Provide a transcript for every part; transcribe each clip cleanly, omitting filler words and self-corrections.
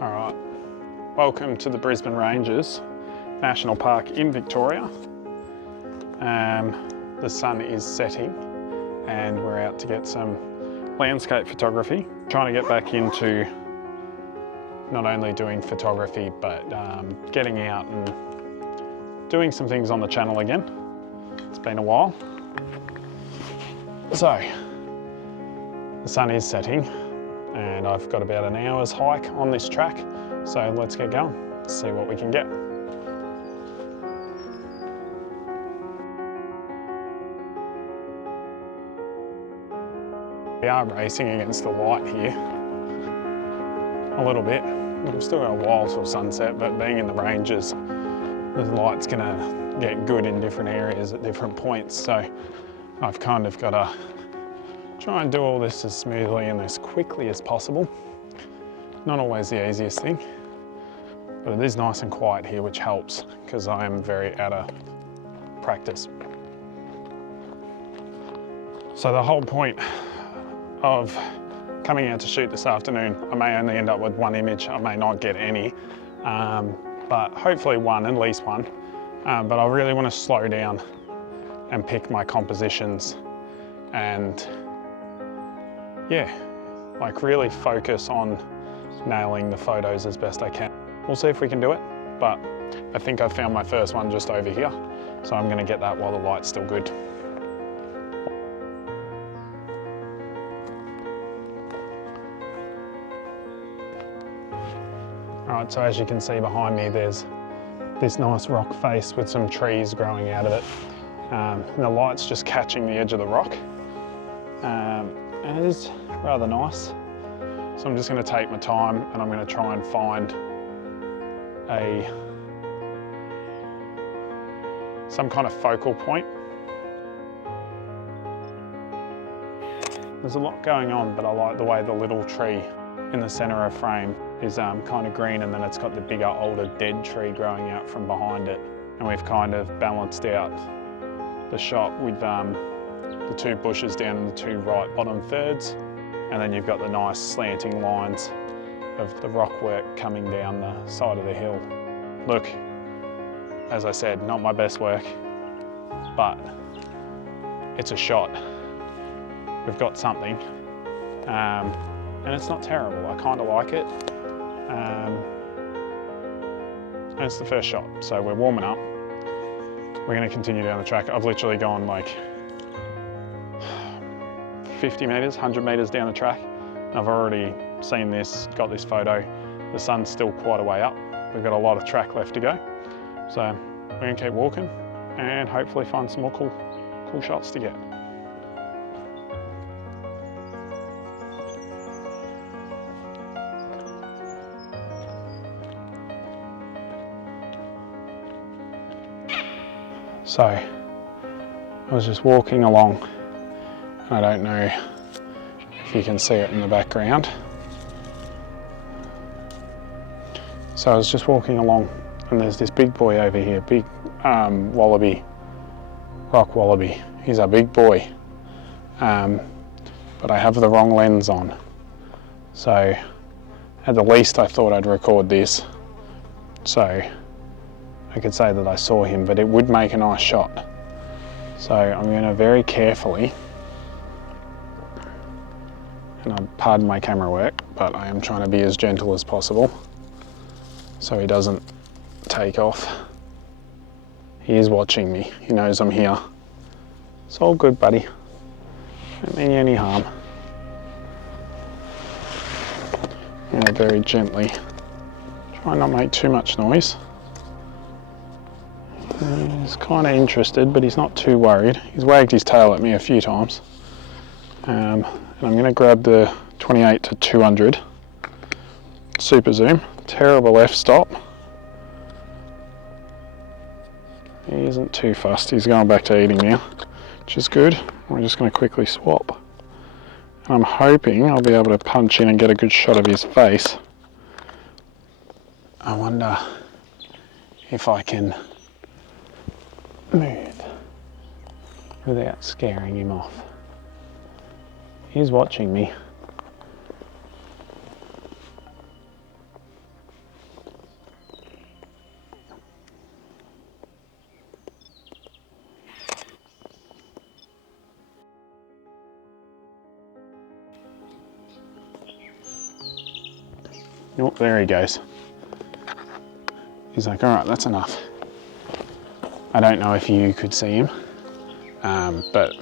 Alright, welcome to the Brisbane Ranges National Park in Victoria. The sun is setting and we're out to get some landscape photography. Trying to get back into not only doing photography but getting out and doing some things on the channel again. It's been a while. So, the sun is setting and I've got about an hour's hike on this track. So let's get going, see what we can get. We are racing against the light here, a little bit. We've still got a while till sunset, but being in the ranges, the light's gonna get good in different areas at different points. So I've kind of got to try and do all this as smoothly and as quickly as possible. Not always the easiest thing, but it is nice and quiet here, which helps because I am very out of practice. So the whole point of coming out to shoot this afternoon, I may only end up with one image, I may not get any, but hopefully one, at least one. But I really want to slow down and pick my compositions and yeah, like really focus on nailing the photos as best I can. We'll see if we can do it, but I think I've found my first one just over here. So I'm gonna get that while the light's still good. All right, so as you can see behind me, there's this nice rock face with some trees growing out of it. And the light's just catching the edge of the rock. And it is rather nice. So I'm just going to take my time and I'm going to try and find some kind of focal point. There's a lot going on, but I like the way the little tree in the center of frame is kind of green, and then it's got the bigger, older, dead tree growing out from behind it. And we've kind of balanced out the shot with the two bushes down in the two right bottom thirds, and then you've got the nice slanting lines of the rock work coming down the side of the hill. Look, as I said, not my best work, but it's a shot. We've got something, and it's not terrible. I kind of like it, and it's the first shot, so we're warming up. We're going to continue down the track. I've literally gone like 50 metres, 100 metres down the track. I've already seen this, got this photo. The sun's still quite a way up. We've got a lot of track left to go. So we're going to keep walking and hopefully find some more cool shots to get. So I was just walking along. I don't know if you can see it in the background. So I was just walking along and there's this big boy over here, big wallaby, rock wallaby. He's a big boy, but I have the wrong lens on. So at the least I thought I'd record this so I could say that I saw him, but it would make a nice shot. So I'm going to very carefully, and pardon my camera work, but I am trying to be as gentle as possible so he doesn't take off. He is watching me, he knows I'm here. It's all good, buddy. Don't mean you any harm. I'm going to very gently try and not make too much noise. He's kind of interested, but he's not too worried. He's wagged his tail at me a few times. And I'm going to grab the 28 to 200 super zoom. Terrible f-stop. He isn't too fussed. He's going back to eating now, which is good. We're just going to quickly swap. And I'm hoping I'll be able to punch in and get a good shot of his face. I wonder if I can move without scaring him off. He's watching me. Oh, there he goes. He's like, all right, that's enough. I don't know if you could see him, but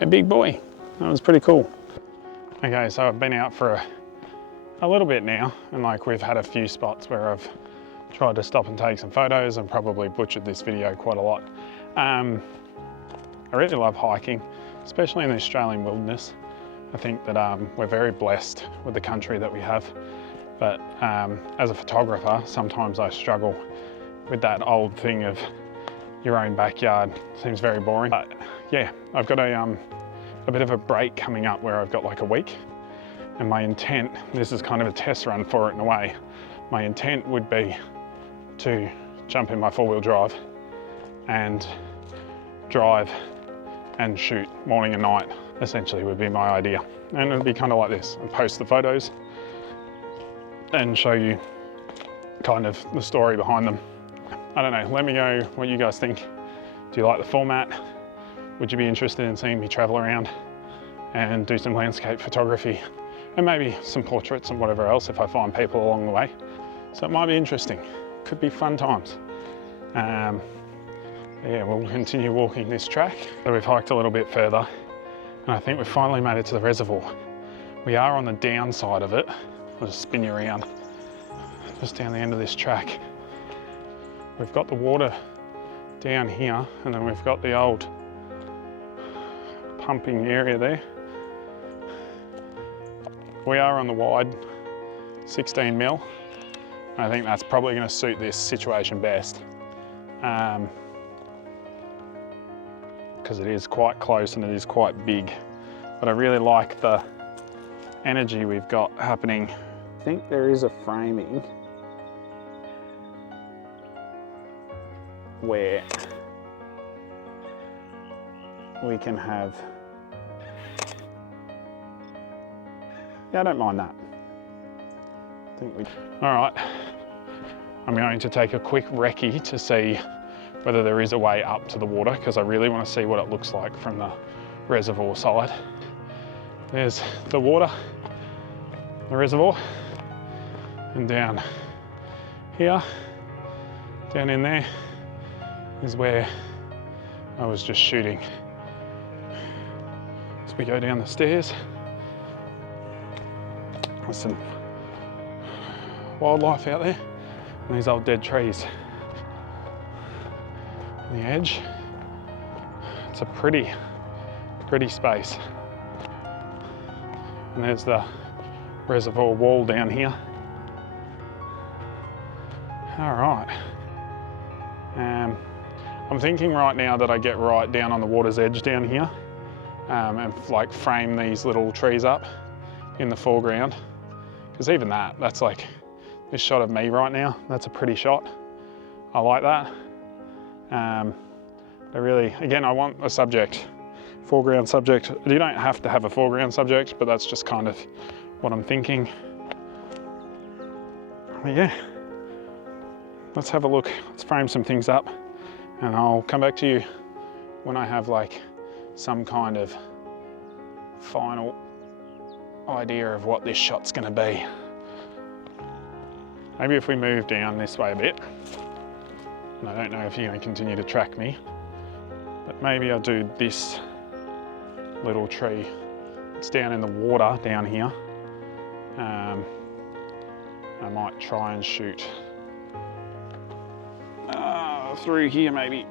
a big boy. That was pretty cool. Okay, so I've been out for a little bit now, and like we've had a few spots where I've tried to stop and take some photos and probably butchered this video quite a lot. I really love hiking, especially in the Australian wilderness. I think that we're very blessed with the country that we have, but as a photographer, sometimes I struggle with that old thing of your own backyard. Seems very boring. But yeah, I've got a bit of a break coming up where I've got like a week, and my intent, this is kind of a test run for it in a way, my intent would be to jump in my four-wheel drive and drive and shoot morning and night, essentially would be my idea. And it'd be kind of like this, and post the photos and show you kind of the story behind them. I don't know, let me know what you guys think. Do you like the format? Would you be interested in seeing me travel around and do some landscape photography and maybe some portraits and whatever else if I find people along the way? So it might be interesting, could be fun times. Yeah, we'll continue walking this track. So we've hiked a little bit further, and I think we've finally made it to the reservoir. We are on the downside of it. I'll just spin you around, just down the end of this track. We've got the water down here, and then we've got the old pumping area there. We are on the wide 16 mil. I think that's probably going to suit this situation best, because it is quite close and it is quite big. But I really like the energy we've got happening. I think there is a framing where we can have, yeah, I don't mind that. I think we, all right. I'm going to take a quick recce to see whether there is a way up to the water, because I really want to see what it looks like from the reservoir side. There's the water, the reservoir, and down here, down in there, is where I was just shooting. As we go down the stairs, there's some wildlife out there, and these old dead trees on the edge. It's a pretty space. And there's the reservoir wall down here. All right. I'm thinking right now that I get right down on the water's edge down here, and like frame these little trees up in the foreground. Because even that's like this shot of me right now, that's a pretty shot. I like that. I really, again, I want a subject, foreground subject. You don't have to have a foreground subject, but that's just kind of what I'm thinking. But yeah, let's have a look. Let's frame some things up, and I'll come back to you when I have like some kind of final idea of what this shot's gonna be. Maybe if we move down this way a bit, and I don't know if you're gonna continue to track me, but maybe I'll do this little tree. It's down in the water down here. I might try and shoot through here maybe.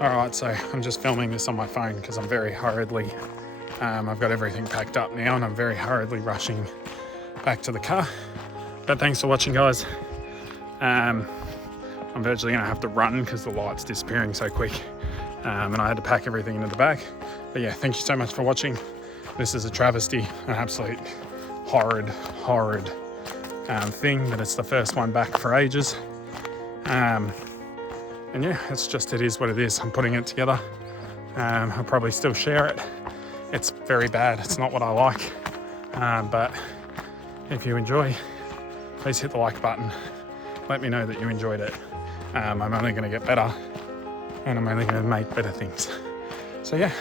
All right, so I'm just filming this on my phone because I'm very hurriedly, I've got everything packed up now and I'm very hurriedly rushing back to the car. But thanks for watching, guys. I'm virtually gonna have to run because the light's disappearing so quick. And I had to pack everything into the bag. But yeah, thank you so much for watching. This is a travesty, an absolute horrid thing, that it's the first one back for ages. And yeah, it is what it is. I'm putting it together. I'll probably still share it. It's very bad, it's not what I like. But if you enjoy, please hit the like button. Let me know that you enjoyed it. I'm only going to get better, and I'm only going to make better things. So yeah,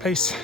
peace.